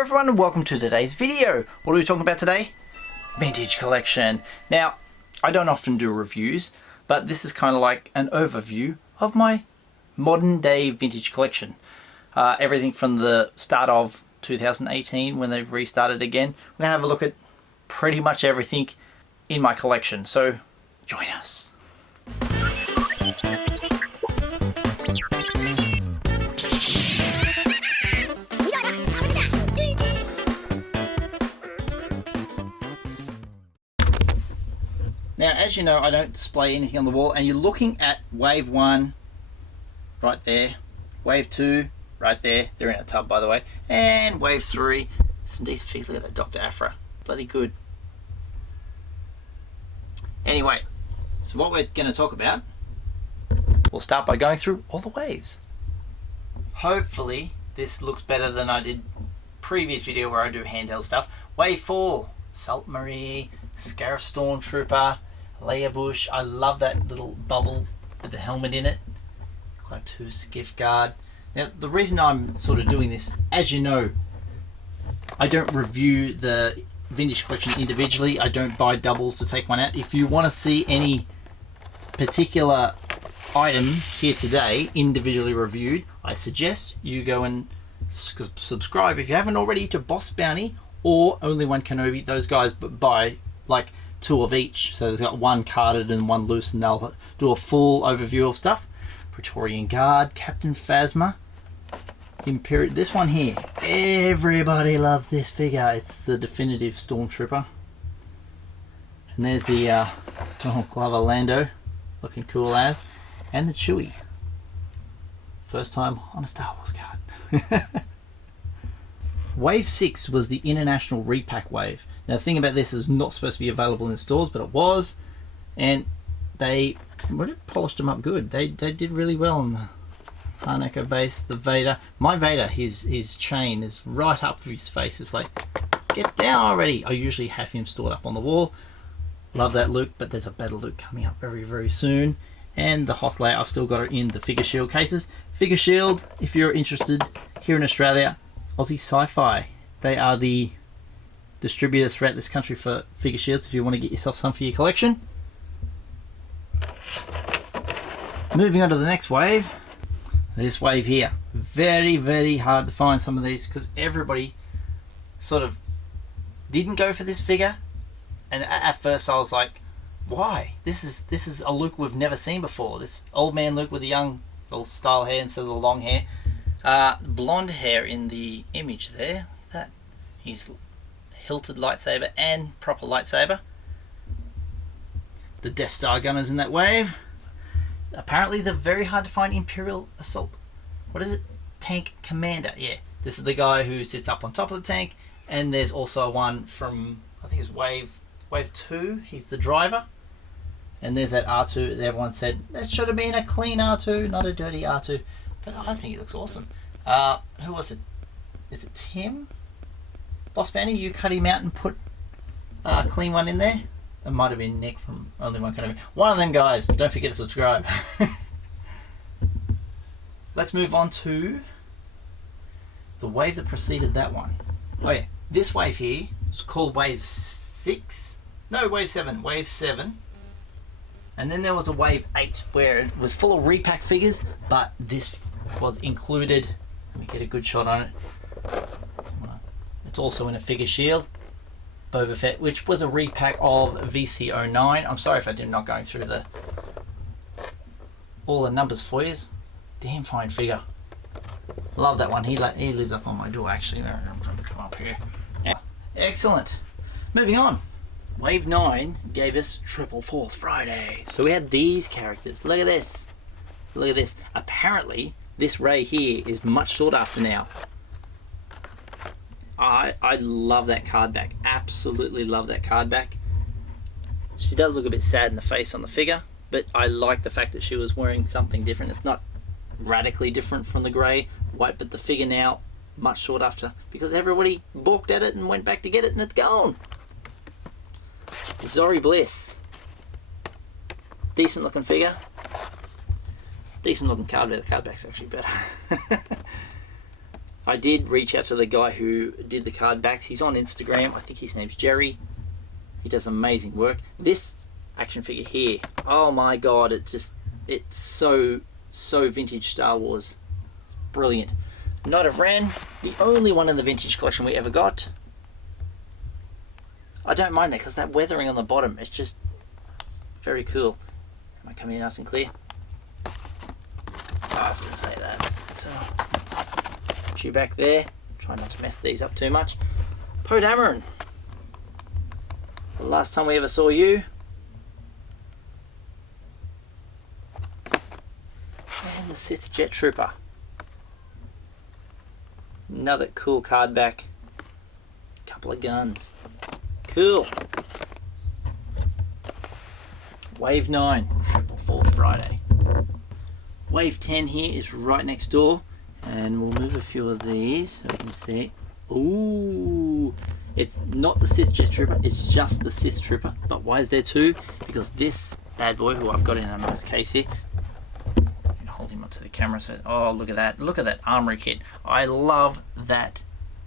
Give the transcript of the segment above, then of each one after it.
everyone and welcome to today's video. What are we talking about today? Vintage collection. Now, I don't often do reviews, but this is kind of like an overview of my modern day vintage collection. Everything from the start of 2018 when they've restarted again. We're going to have a look at pretty much everything in my collection, so join us. Now, as you know, I don't display anything on the wall, and you're looking at wave 1 right there, wave 2 right there, they're in a tub by the way, and wave 3, some decent figures. Look at that Dr. Aphra, bloody good. Anyway, so what we're going to talk about, we'll start by going through all the waves. Hopefully this looks better than I did previous video where I do handheld stuff. Wave 4, Salt Marie, Scarif Stormtrooper, Leia Bush. I love that little bubble with the helmet in it. Klaatu Gift Guard. Now, the reason I'm sort of doing this, as you know, I don't review the vintage collection individually. I don't buy doubles to take one out. If you want to see any particular item here today individually reviewed, I suggest you go and subscribe if you haven't already to Boss Bounty or Only One Kenobi. Those guys buy like 2 of each, so they've got 1 carded and 1 loose, and they'll do a full overview of stuff. Praetorian Guard, Captain Phasma, Imperial. This one here, everybody loves this figure. It's the definitive Stormtrooper. And there's the Donald Glover Lando, looking cool as, and the Chewie. First time on a Star Wars card. Wave 6 was the international repack wave. Now the thing about this is not supposed to be available in stores, but it was, and they really polished them up good. They did really well on the Harnacker base, the Vader. My Vader, his chain is right up his face. It's like, get down already. I usually have him stored up on the wall. Love that Luke, but there's a better Luke coming up very, very soon. And the Hoth layer, I've still got it in the Figure Shield cases. Figure Shield, if you're interested, here in Australia, Aussie Sci-Fi. They are the distributors throughout this country for Figure Shields if you want to get yourself some for your collection. Moving on to the next wave. This wave here. Very, very hard to find some of these because everybody sort of didn't go for this figure. And at first I was like, why? This is a Luke we've never seen before. This old man Luke with the young little style hair instead of the long hair. Blonde hair in the image there. Look at that. He's hilted lightsaber and proper lightsaber. The Death Star gunners in that wave. Apparently they're very hard to find. Imperial Assault. What is it? Tank Commander. Yeah, this is the guy who sits up on top of the tank. And there's also one from, I think it's wave 2. He's the driver. And there's that R2 that everyone said that should have been a clean R2, not a dirty R2. But I think it looks awesome. Who was it? Is it Tim? Boss Bounty, you cut him out and put a clean one in there? It might have been Nick from Only One Kenobi. One of them guys. Don't forget to subscribe. Let's move on to the wave that preceded that one. Oh yeah, this wave here is called Wave 6. No, Wave 7. Wave 7. And then there was a Wave 8 where it was full of repack figures, but this was included. Let me get a good shot on it. It's also in a Figure Shield. Boba Fett, which was a repack of VC09. I'm sorry if I'm not going through all the numbers for you. Damn fine figure. Love that one. He lives up on my door actually. I'm trying to come up here. Yeah. Excellent. Moving on. Wave 9 gave us Triple Force Friday. So we had these characters. Look at this. Look at this. Apparently, this Rey here is much sought after now. I love that card back. Absolutely love that card back. She does look a bit sad in the face on the figure, but I like the fact that she was wearing something different. It's not radically different from the grey, white, but the figure now much sought after because everybody balked at it and went back to get it, and it's gone. Zori Bliss. Decent looking figure. Decent looking card, but the card back's actually better. I did reach out to the guy who did the card backs. He's on Instagram. I think his name's Jerry. He does amazing work. This action figure here, oh my god, it's so vintage Star Wars. It's brilliant. Knight of Ren, the only one in the vintage collection we ever got. I don't mind that because that weathering on the bottom, it's very cool. Am I coming in nice and clear? I often say that. So, put you back there. Try not to mess these up too much. Poe Dameron. The last time we ever saw you. And the Sith Jet Trooper. Another cool card back. Couple of guns. Cool. Wave 9, Triple Fourth Friday. Wave 10 here is right next door, and we'll move a few of these so we can see. Ooh, it's not the Sith Jet Trooper, it's just the Sith Trooper. But why is there two? Because this bad boy, who I've got in a nice case here, hold him onto the camera so, oh, look at that armory kit. I love that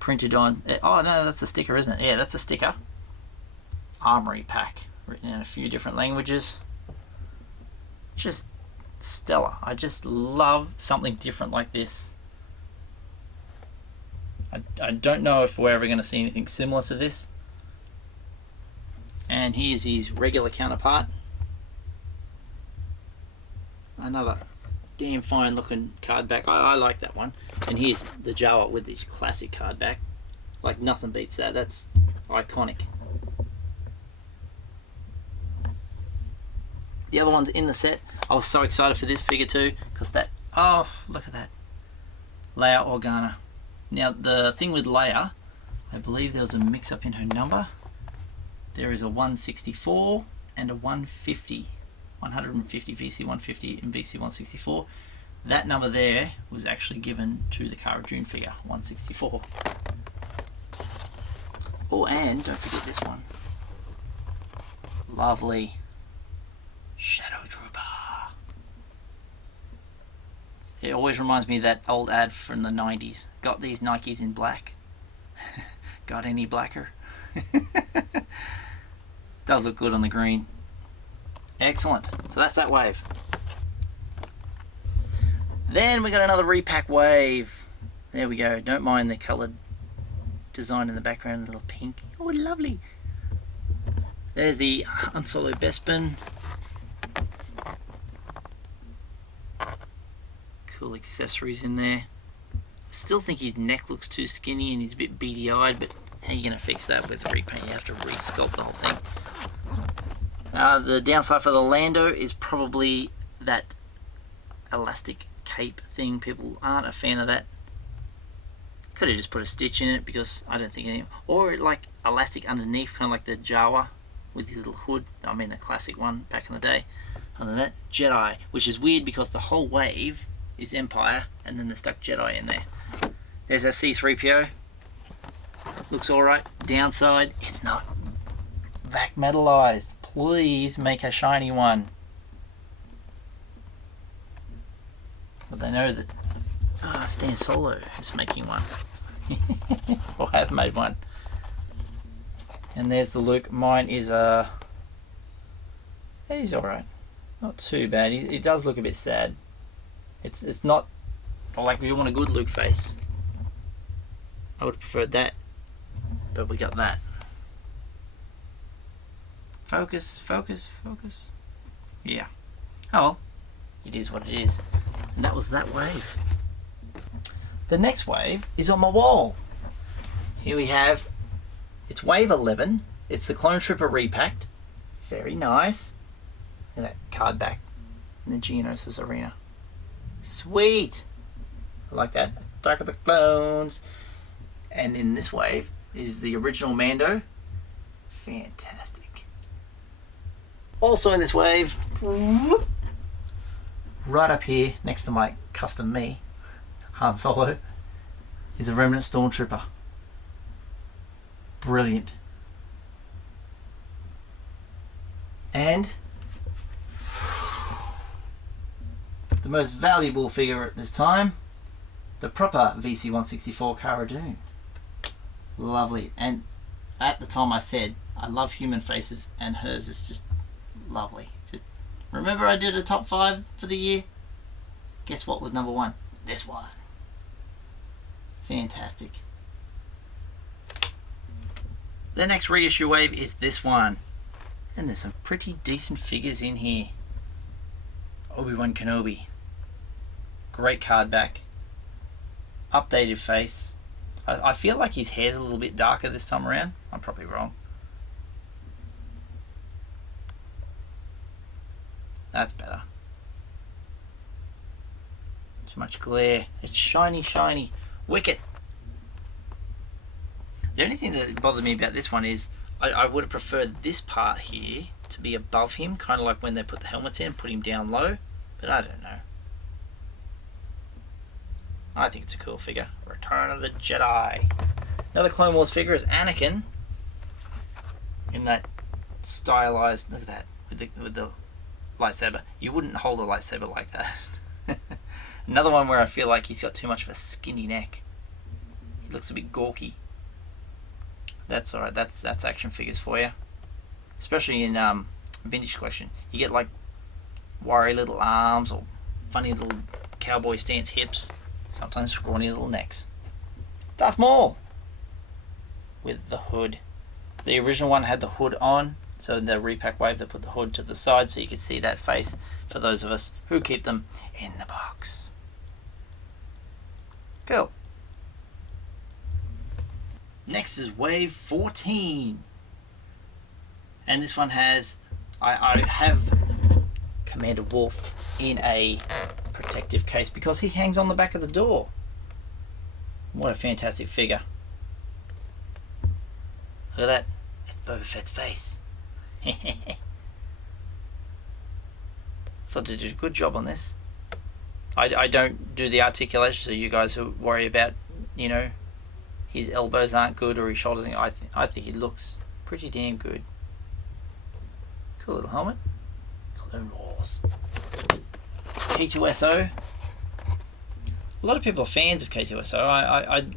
printed on, oh no, that's a sticker, isn't it? Yeah, that's a sticker. Armory pack, written in a few different languages. Just stellar. I just love something different like this. I don't know if we're ever going to see anything similar to this. And here's his regular counterpart. Another damn fine looking card back. I like that one. And here's the Jawa with this classic card back. Like nothing beats that. That's iconic. The other one's in the set. I was so excited for this figure too, because that, oh, look at that. Leia Organa. Now, the thing with Leia, I believe there was a mix-up in her number. There is a 164 and a 150. 150 VC 150 and VC 164. That number there was actually given to the Cara Dune figure, 164. Oh, and don't forget this one. Lovely Shadow Trooper. It always reminds me of that old ad from the 90s. Got these Nikes in black? Got any blacker? Does look good on the green. Excellent. So that's that wave. Then we got another repack wave. There we go. Don't mind the coloured design in the background, a little pink. Oh, lovely. There's the Han Solo Bespin. Cool accessories in there. I still think his neck looks too skinny and he's a bit beady-eyed, but how are you going to fix that with repaint? You have to re-sculpt the whole thing. The downside for the Lando is probably that elastic cape thing. People aren't a fan of that. Could have just put a stitch in it, because I don't think any, or like elastic underneath, kind of like the Jawa with his little hood. I mean the classic one back in the day. Other than that, Jedi, which is weird because the whole wave is Empire and then they stuck Jedi in there. There's our C-3PO. Looks alright. Downside, it's not vac metalized. Please make a shiny one. But they know that Stan Solo is making one. Or have made one. And there's the Luke. Mine is he's alright. Not too bad. He does look a bit sad. It's not like we want a good Luke face. I would have preferred that. But we got that. Focus, focus, focus. Yeah. Oh well. It is what it is. And that was that wave. The next wave is on my wall. Here we have, it's wave 11. It's the Clone Trooper repacked. Very nice. And that card back in the Geonosis arena. Sweet. I like that. Attack of the Clones. And in this wave is the original Mando. Fantastic. Also in this wave, right up here next to my custom me, Han Solo, is a Remnant Stormtrooper. Brilliant. And the most valuable figure at this time, the The proper VC-164 Cara Dune. Lovely. And at the time I said, I love human faces, and hers is just lovely. Just remember I did a top 5 for the year? Guess what was number 1? This one. Fantastic. The next reissue wave is this one. And there's some pretty decent figures in here. Obi-Wan Kenobi. Great card back. Updated face. I feel like his hair's a little bit darker this time around. I'm probably wrong. That's better. Too much glare. It's shiny, shiny. Wicket. The only thing that bothers me about this one is I would have preferred this part here to be above him, kind of like when they put the helmets in, put him down low, but I don't know. I think it's a cool figure. Return of the Jedi. Another Clone Wars figure is Anakin in that stylized, look at that, with the lightsaber. You wouldn't hold a lightsaber like that. Another one where I feel like he's got too much of a skinny neck. He looks a bit gawky. That's alright, that's action figures for you. Especially in vintage collection. You get like wiry little arms or funny little cowboy stance hips. Sometimes scrawny little necks. Darth Maul with the hood. The original one had the hood on, so in the repack wave they put the hood to the side so you could see that face for those of us who keep them in the box. Cool. Next is wave 14. And this one has, I have Commander Wolf in a protective case because he hangs on the back of the door. What a fantastic figure. Look at that. That's Boba Fett's face. Thought they did a good job on this. I don't do the articulation, so you guys who worry about, you know, his elbows aren't good or his shoulders, I think he looks pretty damn good. Cool little helmet. Clone Wars. K2SO. A lot of people are fans of K2SO.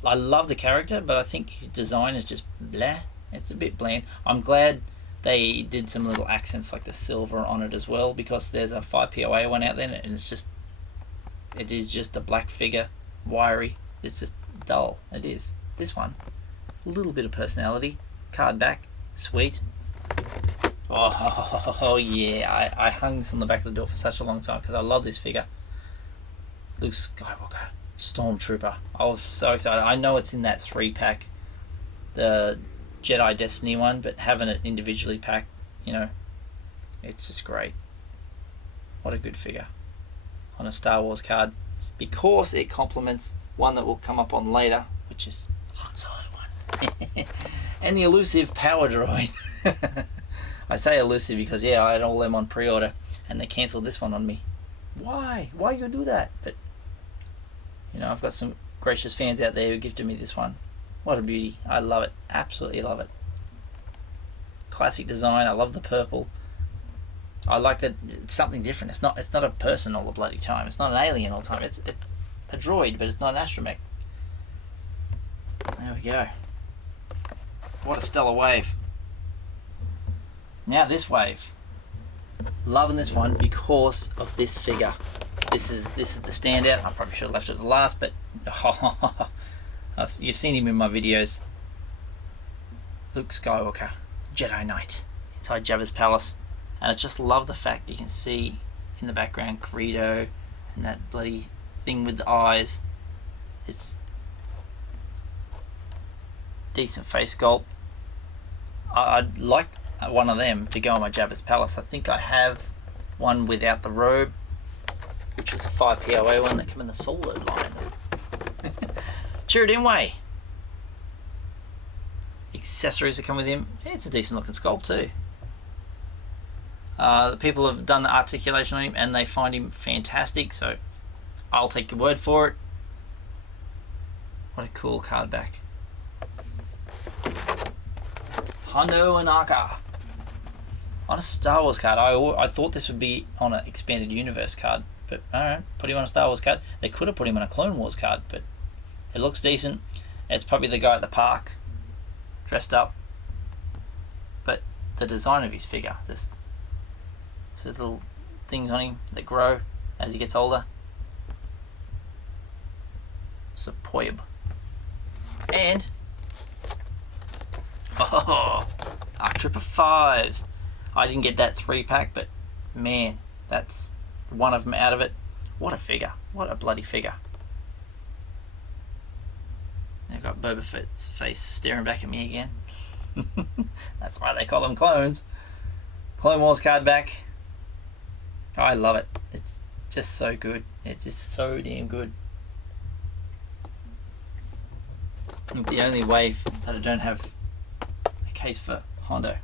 I love the character, but I think his design is just bleh. It's a bit bland. I'm glad they did some little accents like the silver on it as well, because there's a 5POA one out there and it is just a black figure, wiry. It's just dull. It is. This one, a little bit of personality. Card back, sweet. Oh yeah, I hung this on the back of the door for such a long time because I love this figure. Luke Skywalker, Stormtrooper. I was so excited. I know it's in that 3-pack, the Jedi Destiny one, but having it individually packed, you know, it's just great. What a good figure on a Star Wars card, because it complements one that will come up on later, which is Han Solo one. And the elusive power droid. I say elusive because yeah, I had all them on pre-order and they cancelled this one on me. Why you do that? But you know, I've got some gracious fans out there who gifted me this one. What a beauty. I love it. Absolutely love it. Classic design. I love the purple. I like that it's something different. It's not a person all the bloody time. It's not an alien all the time. It's a droid, but it's not an astromech. There we go. What a stellar wave. Now this wave. Loving this one because of this figure. This is the standout. I probably should have left it to last, but you've seen him in my videos. Luke Skywalker, Jedi Knight, inside Jabba's palace, and I just love the fact you can see in the background Greedo and that bloody thing with the eyes. It's decent face sculpt. I'd like one of them to go on my Jabba's palace. I think I have one without the robe, which is a 5POA one that came in the Solo line. Chirrut accessories that come with him. It's a decent looking sculpt too. The people have done the articulation on him and they find him fantastic, so I'll take your word for it. What a cool card back. Hondo Anaka on a Star Wars card. I thought this would be on an expanded universe card, but alright, put him on a Star Wars card. They could have put him on a Clone Wars card, but It looks decent. It's probably the guy at the park, dressed up. But the design of his figure, there's little things on him that grow as he gets older. Superb. And our trip of 5s. I didn't get that 3-pack, but man, that's one of them out of it. What a figure. What a bloody figure. I've got Boba Fett's face staring back at me again. That's why they call them clones. Clone Wars card back. Oh, I love it. It's just so good. It's just so damn good. The only wave that I don't have a case for Hondo.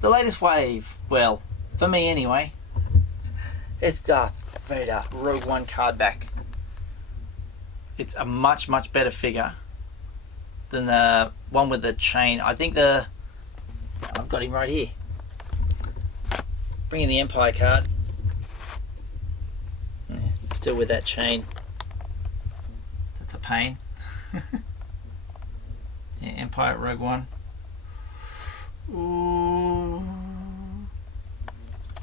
The latest wave, well, for me anyway, it's Darth Vader Rogue One card back. It's a much better figure than the one with the chain. I think I've got him right here. Bring in the Empire card. Yeah, still with that chain. That's a pain. Yeah, Empire Rogue One. Ooh.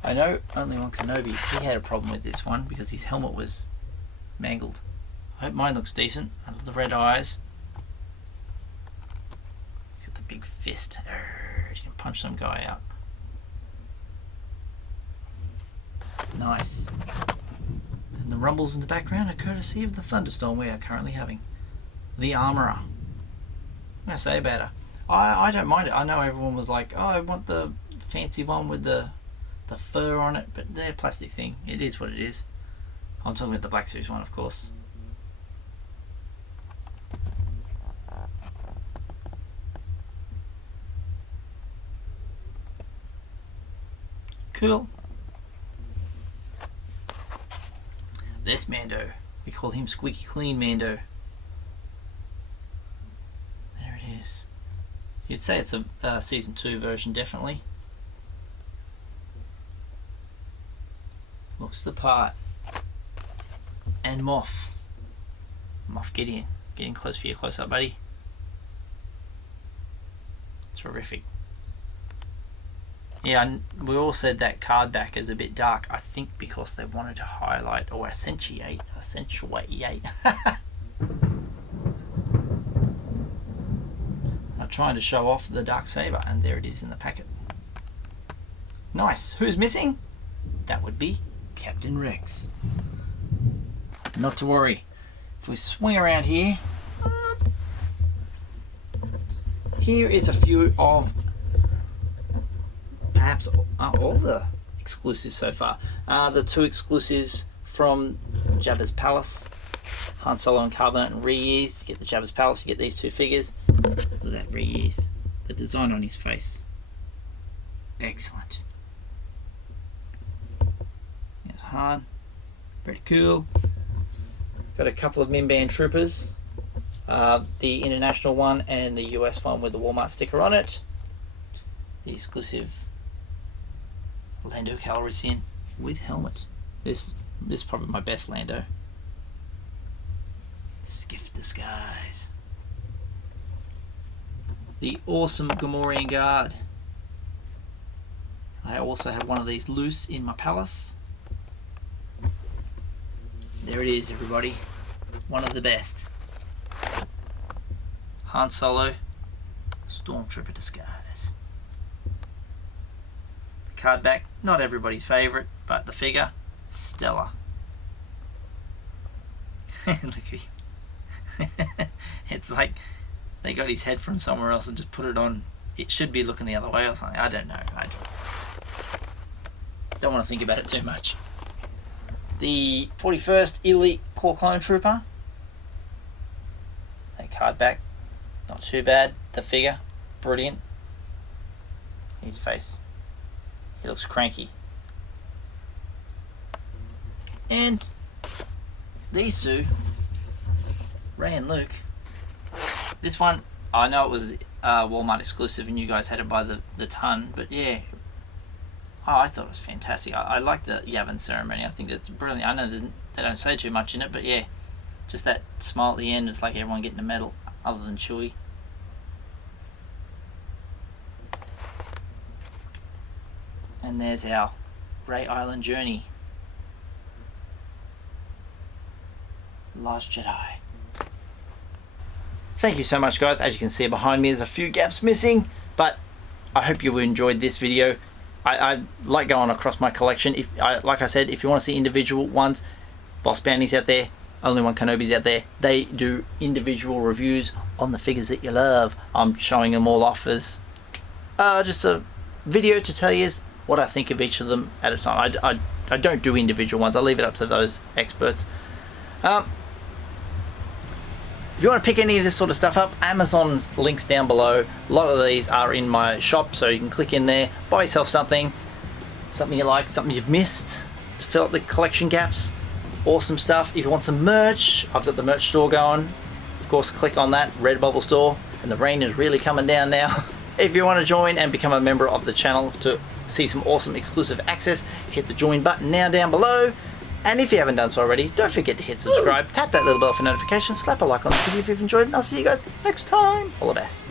I know only one Kenobi, he had a problem with this one because his helmet was mangled. I hope mine looks decent. I love the red eyes. He's got the big fist. You can punch some guy out. Nice. And the rumbles in the background are courtesy of the thunderstorm we are currently having. The Armourer. What can I say about her? I don't mind it. I know everyone was like, oh, I want the fancy one with the fur on it, but they're a plastic thing. It is what it is. I'm talking about the Black Series one, of course. Cool. This Mando, we call him Squeaky Clean Mando. There it is. You'd say it's a season 2 version, definitely. Looks the part. And Moff Gideon, getting close for your close up, buddy. Terrific. Yeah, we all said that card back is a bit dark. I think because they wanted to highlight or accentuate. Trying to show off the Darksaber, and there it is in the packet. Nice. Who's missing? That would be Captain Rex. Not to worry. If we swing around here, here is a few of perhaps all the exclusives so far. The 2 exclusives from Jabba's Palace, Han Solo and Carbonite and Reyes. You get the Jabba's Palace, you get these 2 figures. Look at that Reyes. The design on his face. Excellent. There's Han. Pretty cool. Got a couple of Minband Troopers. The international one and the US one with the Walmart sticker on it. The exclusive Lando Calrissian with helmet. This is probably my best Lando. Skiff disguise. The awesome Gamorrean Guard. I also have one of these loose in my palace. There it is, everybody. One of the best. Han Solo, Stormtrooper disguise. The card back, not everybody's favourite, but the figure, stellar. Look at him. It's like they got his head from somewhere else and just put it on. It should be looking the other way or something. I don't know. I don't want to think about it too much. The 41st Elite Core Clone Trooper. A card back. Not too bad. The figure. Brilliant. His face. He looks cranky. And these 2, Rey and Luke. This one, I know it was Walmart exclusive and you guys had it by the ton, but yeah. Oh, I thought it was fantastic. I like the Yavin ceremony. I think that's brilliant. I know they don't say too much in it, but yeah. Just that smile at the end, it's like everyone getting a medal, other than Chewie. And there's our Ray Island journey. Last Jedi. Thank you so much, guys. As you can see behind me, there's a few gaps missing, but I hope you enjoyed this video. I like going across my collection. Like I said, if you want to see individual ones, Boss Bounty's out there, Only One Kenobi's out there. They do individual reviews on the figures that you love. I'm showing them all off as just a video to tell you what I think of each of them at a time. I don't do individual ones. I leave it up to those experts. If you want to pick any of this sort of stuff up, Amazon's links down below. A lot of these are in my shop, so you can click in there, buy yourself something you like, something you've missed to fill up the collection gaps. Awesome stuff. If you want some merch, I've got the merch store going. Of course, click on that Redbubble store, and the rain is really coming down now. If you want to join and become a member of the channel to see some awesome exclusive access, hit the join button now down below. And if you haven't done so already, don't forget to hit subscribe, tap that little bell for notifications, slap a like on the video if you've enjoyed, and I'll see you guys next time. All the best.